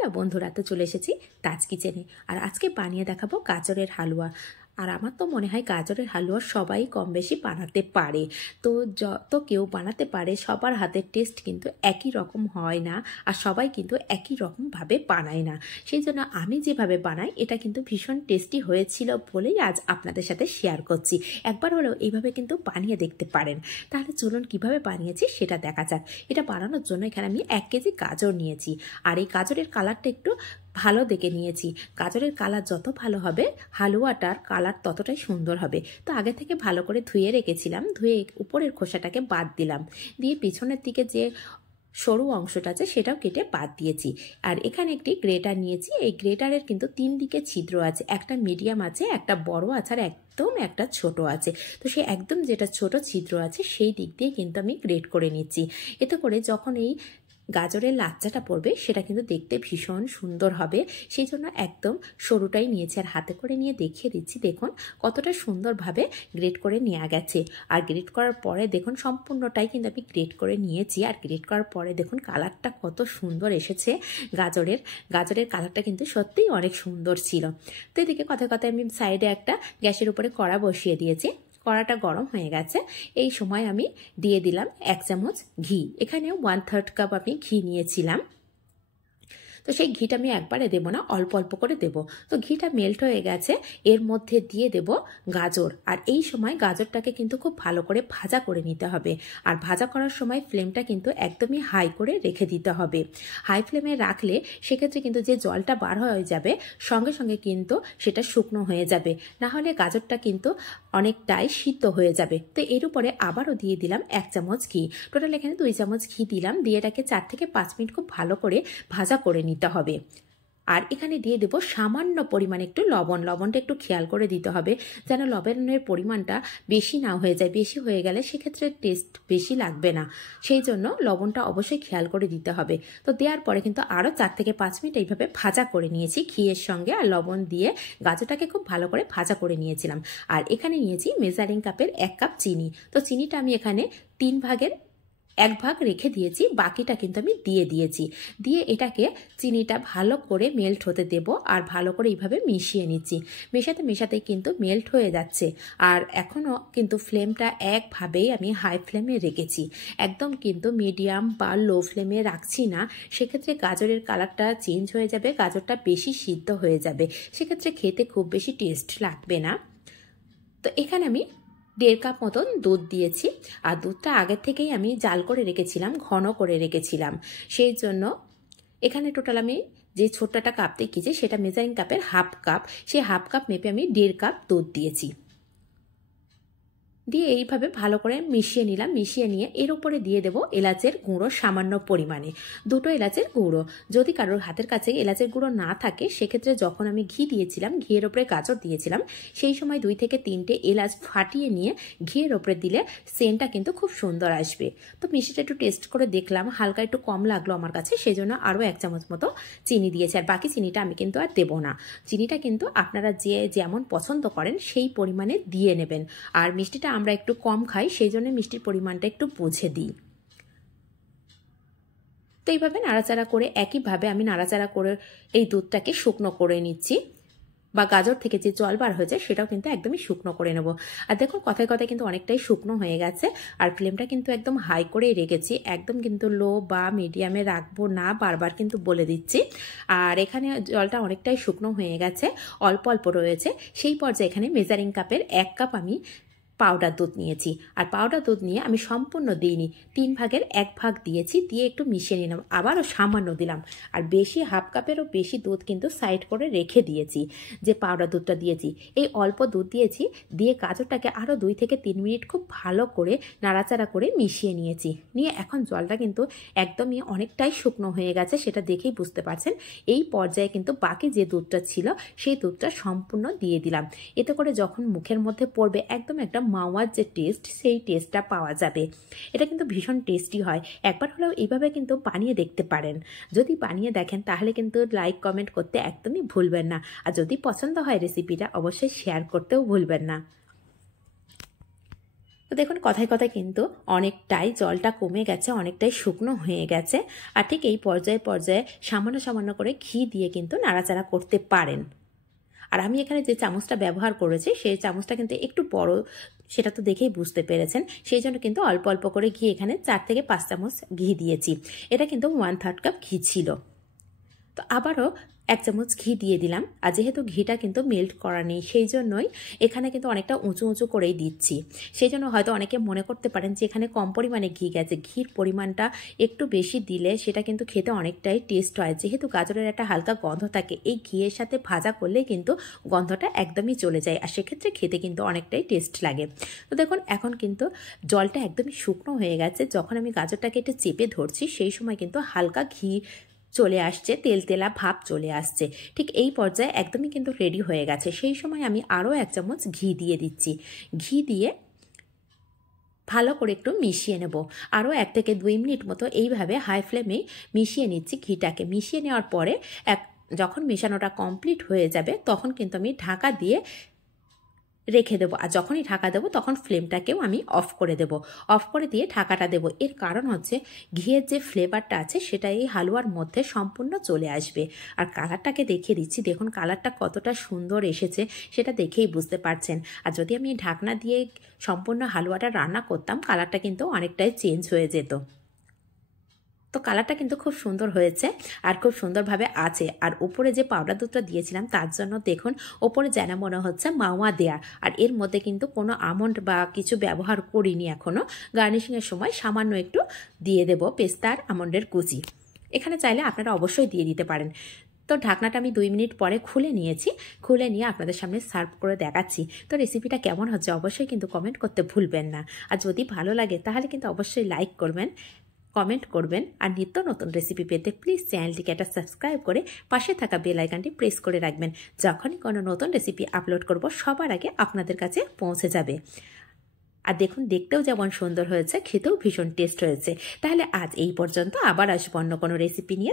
Hello বন্ধুরা, তো চলে এসেছি তাজ কিচেনে। আর আজকে বানিয়ে দেখাবো গাজরের হালুয়া। আর আমার তো মনে হয় গাজরের হালুয়া সবাই কম বেশি বানাতে পারে। তো যত কেউ বানাতে পারে সবার হাতের টেস্ট কিন্তু একই রকম হয় না, আর সবাই কিন্তু একই রকমভাবে বানায় না। সেই জন্য আমি যেভাবে বানাই এটা কিন্তু ভীষণ টেস্টি হয়েছিল বলেই আজ আপনাদের সাথে শেয়ার করছি। একবার হলেও এইভাবে কিন্তু বানিয়ে দেখতে পারেন। তাহলে চলুন কিভাবে বানিয়েছি সেটা দেখা যাক। এটা বানানোর জন্য এখানে আমি 1 কেজি গাজর নিয়েছি, আর এই গাজরের কালারটা একটু ভালো দেখে নিয়েছি। গাজরের কালার যত ভালো হবে হালুয়াটার কালার ততটাই সুন্দর হবে। তো আগে থেকে ভালো করে ধুয়ে রেখেছিলাম, ধুয়ে উপরের খোসাটাকে বাদ দিলাম, দিয়ে পিছনের দিকে যে সরু অংশটা আছে সেটাও কেটে বাদ দিয়েছি। আর এখানে একটি গ্রেটার নিয়েছি। এই গ্রেটারের কিন্তু 3 দিকে ছিদ্র আছে, একটা মিডিয়াম আছে, একটা বড় আছে, আর একদম একটা ছোট আছে। তো সেই একদম যেটা ছোট ছিদ্র আছে সেই দিক দিয়ে কিন্তু আমি গ্রেট করে নিচ্ছি। এতে করে যখন এই গাজরের লাচ্চাটা পড়বে সেটা কিন্তু দেখতে ভীষণ সুন্দর হবে। সেই জন্য একদম সরুটাই নিয়েছি, আর হাতে করে নিয়ে দেখিয়ে দিচ্ছি। দেখুন কতটা সুন্দরভাবে গ্রেট করে নেওয়া গেছে। আর গ্রেট করার পরে দেখুন সম্পূর্ণটাই কিন্তু আমি গ্রেট করে নিয়েছি। আর গ্রেট করার পরে দেখুন কালারটা কত সুন্দর এসেছে। গাজরের কালারটা কিন্তু সত্যিই অনেক সুন্দর ছিল। তো এদিকে কথায় কথায় আমি সাইডে একটা গ্যাসের উপরে কড়া বসিয়ে দিয়েছি। কড়াটা গরম হয়ে গেছে। এই সময় আমি দিয়ে দিলাম 1 চামচ ঘি। এখানে 1/3 কাপ আমি ঘি নিয়েছিলাম। তো সেই ঘিটা আমি একবারে দেবো না, অল্প অল্প করে দেব। তো ঘিটা মেল্ট হয়ে গেছে, এর মধ্যে দিয়ে দেব গাজর। আর এই সময় গাজরটাকে কিন্তু খুব ভালো করে ভাজা করে নিতে হবে। আর ভাজা করার সময় ফ্লেমটা কিন্তু একদমই হাই করে রেখে দিতে হবে। হাই ফ্লেমে রাখলে সেক্ষেত্রে কিন্তু যে জলটা বার হয়ে যাবে সঙ্গে সঙ্গে কিন্তু সেটা শুকনো হয়ে যাবে, না হলে গাজরটা কিন্তু অনেকটাই সিদ্ধ হয়ে যাবে। তো এর উপরে আবারও দিয়ে দিলাম 1 চামচ ঘি। টোটাল এখানে 2 চামচ ঘি দিলাম। দিয়ে এটাকে 4 থেকে 5 মিনিট খুব ভালো করে ভাজা করে নিতে হবে। আর এখানে দিয়ে দেব সামান্য পরিমাণে একটু লবণ। লবণটা একটু খেয়াল করে দিতে হবে যেন লবণের পরিমাণটা বেশি না হয়ে যায়। বেশি হয়ে গেলে সেক্ষেত্রে টেস্ট বেশি লাগবে না, সেই জন্য লবণটা অবশ্যই খেয়াল করে দিতে হবে। তো দেওয়ার পরে কিন্তু আরও 4 থেকে 5 মিনিট এইভাবে ভাজা করে নিয়েছি ঘিয়ের সঙ্গে, আর লবণ দিয়ে গাজরটাকে খুব ভালো করে ভাজা করে নিয়েছিলাম। আর এখানে নিয়েছি মেজারিং কাপের 1 কাপ চিনি। তো চিনিটা আমি এখানে 3 ভাগের 1 ভাগ রেখে দিয়েছি, বাকিটা কিন্তু আমি দিয়ে দিয়েছি। দিয়ে এটাকে চিনিটা ভালো করে মেল্ট হতে দেব, আর ভালো করে এইভাবে মিশিয়ে নিচ্ছি। মেশাতে মেশাতে কিন্তু মেল্ট হয়ে যাচ্ছে। আর এখনও কিন্তু ফ্লেমটা একভাবেই আমি হাই ফ্লেমে রেখেছি, একদম কিন্তু মিডিয়াম বা লো ফ্লেমে রাখছি না। সেক্ষেত্রে গাজরের কালারটা চেঞ্জ হয়ে যাবে, গাজরটা বেশি সিদ্ধ হয়ে যাবে, সেক্ষেত্রে খেতে খুব বেশি টেস্ট লাগবে না। তো এখানে আমি 1.5 কাপ মতন দুধ দিয়েছি। আর দুধটা আগের থেকেই আমি জাল করে রেখেছিলাম, ঘন করে রেখেছিলাম। সেই জন্য এখানে টোটাল আমি যে ছোট্ট একটা কাপ দেখিয়েছি সেটা মেজারিং কাপের 1/2 কাপ, সেই 1/2 কাপ মেপে আমি 1.5 কাপ দুধ দিয়েছি। দিয়ে এইভাবে ভালো করে মিশিয়ে নিলাম। মিশিয়ে নিয়ে এর উপরে দিয়ে দেব এলাচের গুঁড়ো সামান্য পরিমাণে, 2টো এলাচের গুঁড়ো। যদি কারোর হাতের কাছে এলাচের গুঁড়ো না থাকে সেক্ষেত্রে যখন আমি ঘি দিয়েছিলাম, ঘিয়ের ওপরে গাজর দিয়েছিলাম, সেই সময় 2 থেকে 3টে এলাচ ফাটিয়ে নিয়ে ঘিয়ের ওপরে দিলে সেন্টটা কিন্তু খুব সুন্দর আসবে। তো মিষ্টিটা একটু টেস্ট করে দেখলাম, হালকা একটু কম লাগলো আমার কাছে, সেই জন্য আরও 1 চামচ মতো চিনি দিয়েছি। আর বাকি চিনিটা আমি কিন্তু আর দেবো না। চিনিটা কিন্তু আপনারা যে যেমন পছন্দ করেন সেই পরিমাণে দিয়ে নেবেন। আর মিষ্টিটা আমরা একটু কম খাই, সেই জন্য মিষ্টির পরিমাণটা একটু বুঝে দিই। তো এইভাবে নাড়াচাড়া করে একইভাবে আমি নাড়াচাড়া করে এই দুধটাকে শুকনো করে নিচ্ছি, বা গাজর থেকে যে জল বার হয়েছে সেটাও কিন্তু একদমই শুকনো করে নেব। আর দেখুন কথায় কথায় কিন্তু অনেকটাই শুকনো হয়ে গেছে। আর ফ্লেমটা কিন্তু একদম হাই করেই রেখেছি, একদম কিন্তু লো বা মিডিয়ামে রাখবো না, বারবার কিন্তু বলে দিচ্ছি। আর এখানে জলটা অনেকটাই শুকনো হয়ে গেছে, অল্প অল্প রয়েছে। সেই পর্যায়ে এখানে মেজারিং কাপের 1 কাপ আমি পাউডার দুধ নিয়েছি। আর পাউডার দুধ নিয়ে আমি সম্পূর্ণ দিইনি, 3 ভাগের 1 ভাগ দিয়েছি। দিয়ে একটু মিশিয়ে নিলাম, আবারও সামান্য দিলাম। আর বেশি 1/2 কাপেরও বেশি দুধ কিন্তু সাইড করে রেখে দিয়েছি, যে পাউডার দুধটা দিয়েছি। এই অল্প দুধ দিয়েছি, দিয়ে গাজরটাকে আরও 2 থেকে 3 মিনিট খুব ভালো করে নাড়াচাড়া করে মিশিয়ে নিয়েছি। নিয়ে এখন জলটা কিন্তু একদমই অনেকটাই শুকনো হয়ে গেছে, সেটা দেখেই বুঝতে পারছেন। এই পর্যায়ে কিন্তু বাকি যে দুধটা ছিল সেই দুধটা সম্পূর্ণ দিয়ে দিলাম। এতে করে যখন মুখের মধ্যে পড়বে একদম একটা মাওয়ার যে টেস্ট, সেই টেস্টটা পাওয়া যাবে। এটা কিন্তু ভীষণ টেস্টি হয়। একবার হলেও এইভাবে কিন্তু বানিয়ে দেখতে পারেন। যদি বানিয়ে দেখেন তাহলে কিন্তু লাইক কমেন্ট করতে একদমই ভুলবেন না। আর যদি পছন্দ হয় রেসিপিটা অবশ্যই শেয়ার করতেও ভুলবেন না। তো দেখুন কথায় কথায় কিন্তু অনেকটাই জলটা কমে গেছে, অনেকটাই শুকনো হয়ে গেছে। আর ঠিক এই পর্যায়ে পর্যায়ে সামান্য সামান্য করে ঘি দিয়ে কিন্তু নাড়াচাড়া করতে পারেন। আর আমি এখানে যে চামচটা ব্যবহার করেছি সেই চামচটা কিন্তু একটু বড়, সেটা তো দেখেই বুঝতে পেরেছেন। সেই জন্য কিন্তু অল্প অল্প করে ঘি এখানে 4 থেকে 5 চামচ ঘি দিয়েছি। এটা কিন্তু 1/3 কাপ ঘি ছিল। তো আবারও 1 চামচ ঘি দিয়ে দিলাম। আর যেহেতু ঘিটা কিন্তু মেল্ট করা নেই, সেই জন্যই এখানে কিন্তু অনেকটা উঁচু উঁচু করেই দিচ্ছি। সেই জন্য হয়তো অনেকে মনে করতে পারেন যে এখানে কম পরিমাণে ঘি গেছে। ঘির পরিমাণটা একটু বেশি দিলে সেটা কিন্তু খেতে অনেকটাই টেস্ট হয়। যেহেতু গাজরের একটা হালকা গন্ধ থাকে, এই ঘিয়ের সাথে ভাজা করলে কিন্তু গন্ধটা একদমই চলে যায়, আর সেক্ষেত্রে খেতে কিন্তু অনেকটাই টেস্ট লাগে। তো দেখুন এখন কিন্তু জলটা একদমই শুকনো হয়ে গেছে। যখন আমি গাজরটাকে একটু চেপে ধরছি সেই সময় কিন্তু হালকা ঘি চলে আসছে, তেলতেলা ভাব চলে আসছে। ঠিক এই পর্যায়ে একদমই কিন্তু রেডি হয়ে গেছে। সেই সময় আমি আরও 1 চামচ ঘি দিয়ে দিচ্ছি। ঘি দিয়ে ভালো করে একটু মিশিয়ে নেব। আরও 1 থেকে 2 মিনিট মতো এইভাবে হাই ফ্লেমে মিশিয়ে নিচ্ছি। ঘিটাকে মিশিয়ে নেওয়ার পরে যখন মেশানোটা কমপ্লিট হয়ে যাবে তখন কিন্তু আমি ঢাকা দিয়ে রেখে দেবো। আর যখনই ঢাকা দেবো তখন ফ্লেমটাকেও আমি অফ করে দেবো। অফ করে দিয়ে ঢাকাটা দেবো। এর কারণ হচ্ছে ঘিয়ের যে ফ্লেভারটা আছে সেটা এই হালুয়ার মধ্যে সম্পূর্ণ চলে আসবে। আর কালারটাকে দেখিয়ে দিচ্ছি, দেখুন কালারটা কতটা সুন্দর এসেছে সেটা দেখেই বুঝতে পারছেন। আর যদি আমি ঢাকনা দিয়ে সম্পূর্ণ হালুয়াটা রান্না করতাম কালারটা কিন্তু অনেকটাই চেঞ্জ হয়ে যেত। তো কালারটা কিন্তু খুব সুন্দর হয়েছে আর খুব সুন্দরভাবে আছে। আর উপরে যে পাউডার দুধটা দিয়েছিলাম তার জন্য দেখুন ওপরে যেন মনে হচ্ছে মাওয়া দেয়া। আর এর মধ্যে কিন্তু কোনো আমন্ড বা কিছু ব্যবহার করিনি এখনও। গার্নিশিংয়ের সময় সামান্য একটু দিয়ে দেব পেস্তা আর আমন্ডের কুচি। এখানে চাইলে আপনারা অবশ্যই দিয়ে দিতে পারেন। তো ঢাকনাটা আমি 2 মিনিট পরে খুলে নিয়েছি। খুলে নিয়ে আপনাদের সামনে সার্ভ করে দেখাচ্ছি। তো রেসিপিটা কেমন হচ্ছে অবশ্যই কিন্তু কমেন্ট করতে ভুলবেন না। আর যদি ভালো লাগে তাহলে কিন্তু অবশ্যই লাইক করবেন, কমেন্ট করবেন। আর নিত্য নতুন রেসিপি পেতে প্লিজ চ্যানেলটিকে একটা সাবস্ক্রাইব করে পাশে থাকা বেল আইকনটি প্রেস করে রাখবেন। যখনই কোনো নতুন রেসিপি আপলোড করব সবার আগে আপনাদের কাছে পৌঁছে যাবে। আর দেখুন দেখতেও যেমন সুন্দর হয়েছে, খেতেও ভীষণ টেস্ট হয়েছে। তাহলে আজ এই পর্যন্ত, আবার আসবো অন্য কোনো রেসিপি নিয়ে।